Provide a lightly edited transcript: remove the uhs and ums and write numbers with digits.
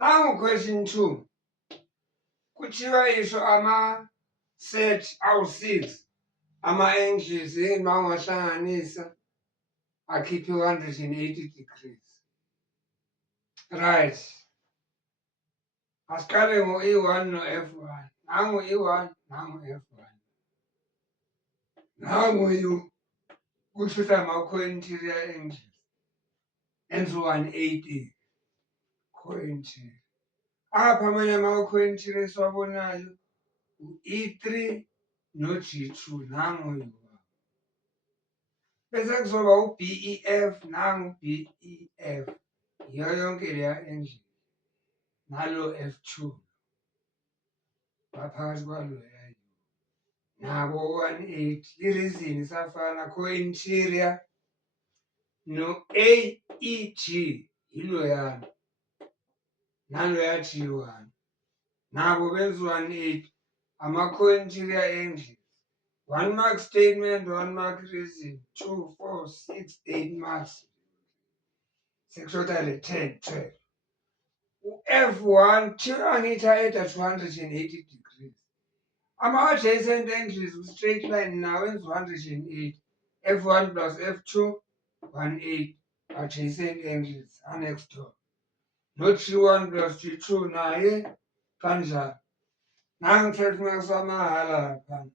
Now question 2. Kuthiwa isho ama-set awu-6 ama-angles yini mawungahlanganisa akhiphe 180 degrees. Right. Asiqale ngo-E1 no-F1. Nangu E1, nangu F1. Nangu kusho ukuthi ama-co-interior angles enza u-180 co-interior. Apha amanye ama-co-interior esiwabonayo u-E3 no-G2, nangu U1. Bese kuzoba u-BEF, nangu BEF. Yiyo yonke leya angle. Nalo F2 ngaphakathi kwaloya nabo 180. I-reason isafana co-interior no-AEG yiloyana naloya G1 nabo benza 180 ama-co-interior angles. 1 mark statement, 1 mark reason, 2, 4, 6, 8 marks. Sekutotale 10, 12. U-F1 kuthiwa angithi-ayeda 280 degrees. Ama-adjacent angles ku-straight line nawo enza 180. F1 plus F2, 180. Adjacent angles next door. No G1 plus G2 naye kanjalo. Nangu 12 marks wamahala laphana.